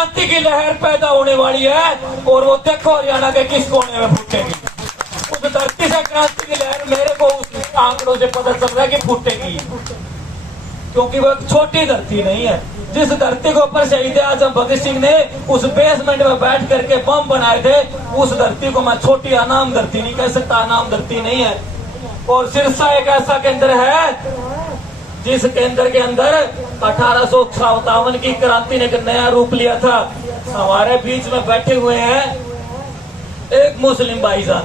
क्रांति की लहर पैदा होने वाली है और वो देखो हरियाणा के किस कोने में फूटेगी। उस धरती से क्रांति की लहर मेरे को उस आंकड़ों से पता चल रहा है कि फूटेगी, क्योंकि वो एक छोटी धरती नहीं है। जिस धरती के ऊपर शहीद आजम भगत सिंह ने उस बेसमेंट में बैठ करके बम बनाए थे, उस धरती को मैं छोटी अनाम धरती नहीं कह सकता, अनाम धरती नहीं है। और सिरसा एक ऐसा केंद्र है जिस केंद्र के अंदर 1857 की क्रांति ने एक नया रूप लिया था। हमारे बीच में बैठे हुए हैं एक मुस्लिम भाईजान,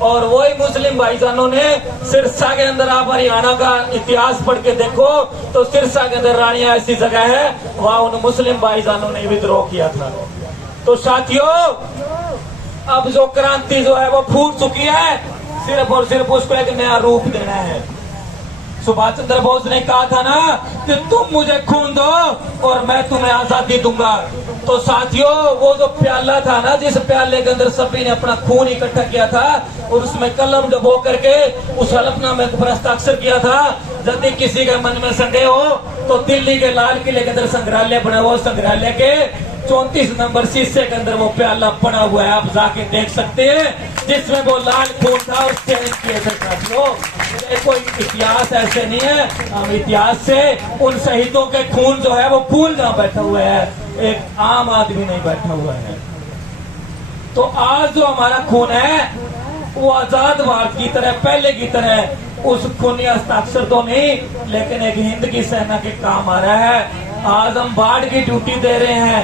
और वही मुस्लिम भाईजानों ने सिरसा के अंदर, आप हरियाणा का इतिहास पढ़ के देखो तो सिरसा के अंदर रानिया ऐसी जगह है, वहां उन मुस्लिम भाईजानों ने विद्रोह किया था। तो साथियों, अब जो क्रांति जो है वो फूट चुकी है, सिर्फ और सिर्फ उसको एक नया रूप देना है। सुभाष चंद्र बोस ने कहा था ना कि तुम मुझे खून दो और मैं तुम्हें आजादी दूंगा। तो साथियों, वो जो प्याला था ना, जिस प्याले के अंदर सभी ने अपना खून इकट्ठा किया था और उसमें कलम डबो करके उस हलफनामे पर हस्ताक्षर किया था, यदि किसी के मन में संदेह हो तो दिल्ली के लाल किले के अंदर संग्रहालय बना हुआ, संग्रहालय के 34 नंबर शीशे के अंदर वो प्याला पड़ा हुआ है, आप जाके देख सकते हैं, जिसमें वो लाल खून था और चयन किए थे। साथियों, कोई इतिहास ऐसे नहीं है, हम इतिहास से उन शहीदों के खून जो है वो भूलना बैठा हुआ है, एक आम आदमी नहीं बैठा हुआ है। तो आज जो हमारा खून है वो आजाद भारत की तरह, पहले की तरह उस खूनी हस्ताक्षर तो नहीं, लेकिन एक हिंद की सेना के काम आ रहा है। आज हम बाढ़ की ड्यूटी दे रहे हैं,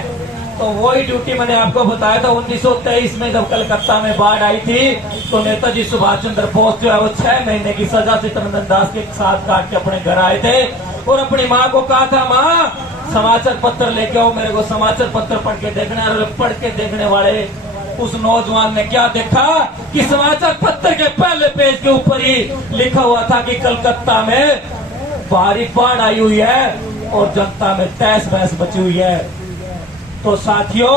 तो वही ड्यूटी मैंने आपको बताया था 1923 में जब कलकत्ता में बाढ़ आई थी, तो नेताजी सुभाष चंद्र बोस जो है वो 6 महीने की सजा चित्तरंजन दास के साथ काट के अपने घर आए थे और अपनी माँ को कहा था, माँ समाचार पत्र लेके आओ, मेरे को समाचार पत्र पढ़ के देखना है। और पढ़ के देखने वाले उस नौजवान ने क्या देखा कि समाचार पत्र के पहले पेज के ऊपर ही लिखा हुआ था कि कलकत्ता में भारी बाढ़ आई हुई है और जनता में तहस बहस बची हुई है। तो साथियों,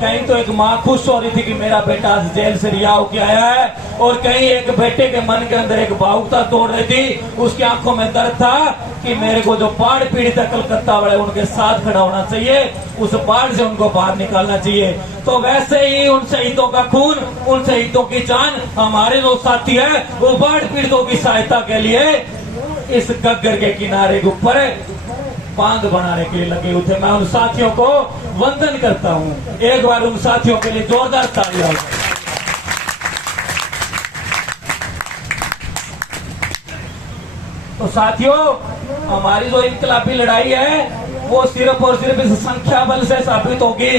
कहीं तो एक माँ खुश हो रही थी कि मेरा बेटा आज जेल से रिहा होके आया है, और कहीं एक बेटे के मन के अंदर एक भावुकता तोड़ रही थी, उसकी आंखों में दर्द था कि मेरे को जो बाढ़ पीड़ित है कलकत्ता वाले, उनके साथ खड़ा होना चाहिए, उस बाढ़ से उनको बाहर निकालना चाहिए। तो वैसे ही उन शहीदों का खून, उन शहीदों की जान, हमारे जो साथी है वो बाढ़ पीड़ितों की सहायता के लिए इस गग्गर के किनारे के ऊपर बांध बनाने के लिए लगे हुए थे। मैं उन साथियों को वंदन करता हूं, एक बार उन साथियों के लिए जोरदार तालियां। तो साथियों, हमारी जो इनकलाबी लड़ाई है वो सिर्फ और सिर्फ इस संख्या बल से साबित होगी,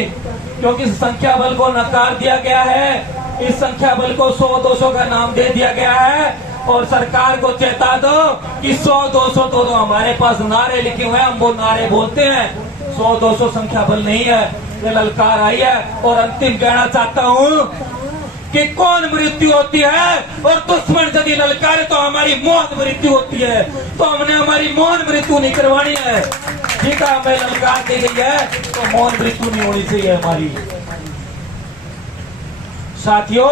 क्योंकि इस संख्या बल को नकार दिया गया है, इस संख्या बल को 100-200 का नाम दे दिया गया है। और सरकार को चेता दो कि 100-200 तो हमारे पास नारे लिखे हुए हैं, हम वो नारे बोलते हैं, 100-200 संख्या बल नहीं है। ये ललकार आई है और अंतिम कहना चाहता हूँ कि कौन मृत्यु होती है और दुश्मन यदि ललकारे तो हमारी मौत मृत्यु होती है। तो हमने हमारी मौत मृत्यु नहीं करवानी है, ठीक है, हमें ललकार दी गई है तो मौत मृत्यु नहीं होनी चाहिए हमारी। साथियों,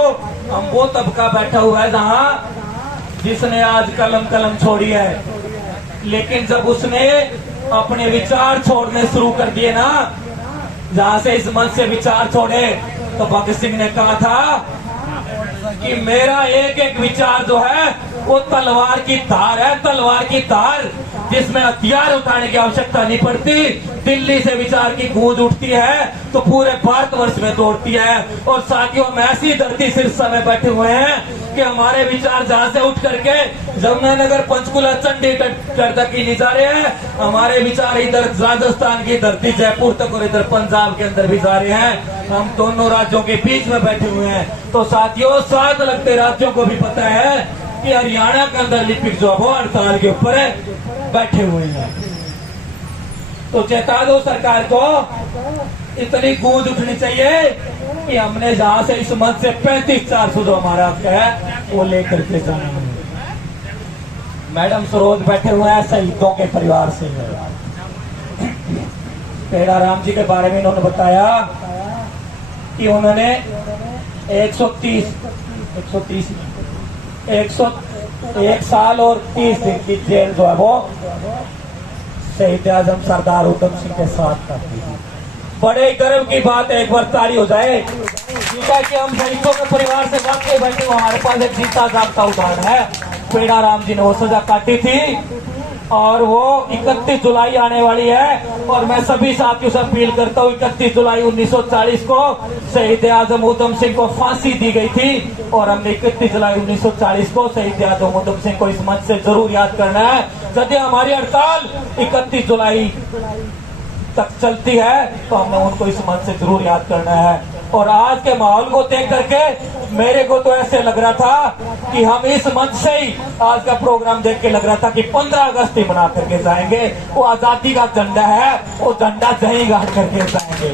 हम वो तबका बैठा हुआ है जहाँ जिसने आज कलम छोड़ी है, लेकिन जब उसने अपने विचार छोड़ने शुरू कर दिए ना, जहां से इस मन से विचार छोड़े, तो भगत सिंह ने कहा था कि मेरा एक एक विचार जो है वो तलवार की धार है, तलवार की धार जिसमें हथियार उठाने की आवश्यकता नहीं पड़ती। दिल्ली से विचार की गूंज उठती है तो पूरे भारतवर्ष में दौड़ती है। और साथियों, हम ऐसी धरती सिरसा में बैठे हुए हैं कि हमारे विचार जहां से उठ करके जमुनानगर, पंचकुला, चंडीगढ़ तक ही नहीं जा रहे हैं, हमारे विचार इधर राजस्थान की धरती जयपुर तक और इधर पंजाब के अंदर भी जा रहे हैं। हम दोनों राज्यों के बीच में बैठे हुए हैं। तो साथियों, साथ लगते राज्यों को भी पता है कि हरियाणा के अंदर लिपिक जो वो हड़ताल के ऊपर बैठे हुए हैं। तो चेता दो सरकार को, इतनी गूंज उठनी चाहिए कि हमने जहां से इस मंच से 35-400 जो हमारा है वो लेकर के जाना है। मैडम सरोज बैठे हुए हैं शहीदों के परिवार से। पेड़ा राम जी के बारे में इन्होंने बताया कि उन्होंने 101 साल और 30 दिन की जेल जो है वो शहीद आजम सरदार उधम सिंह के साथ करती थी। बड़े ही गर्व की बात है, एक बार ताली हो जाए। ठीक है कि हम शहीदों के परिवार से वाकई बैठे हुए, हमारे पास एक जीता जागता उदाहरण है। पेड़ा राम जी ने वो सजा काटी थी और वो 31 जुलाई आने वाली है। और मैं सभी साथियों से अपील करता हूँ, 31 जुलाई 1940 को शहीद आजम उधम सिंह को फांसी दी गई थी और हमने 31 जुलाई 1940 को शहीद आजम उधम सिंह को इस मंच से जरूर याद करना है। यदि हमारी हड़ताल 31 जुलाई तक चलती है तो हमने उनको इस मंच से जरूर याद करना है। और आज के माहौल को देख करके मेरे को तो ऐसे लग रहा था कि हम इस मंच से ही आज का प्रोग्राम देख के लग रहा था कि 15 अगस्त ही बना करके जाएंगे। वो आजादी का झंडा है, वो झंडा जहीं गाड़ करके जाएंगे।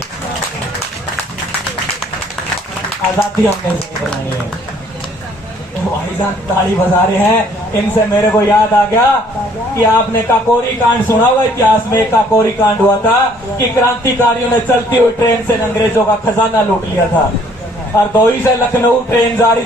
आजादी हमने नहीं बनाई है। भाईजान ताली बजा रहे हैं, इनसे मेरे को याद आ गया कि आपने काकोरी कांड सुना हुआ, इतिहास में एक काकोरी कांड हुआ था कि क्रांतिकारियों ने चलती हुई ट्रेन से अंग्रेजों का खजाना लूट लिया था। हरदोई से लखनऊ ट्रेन जा रही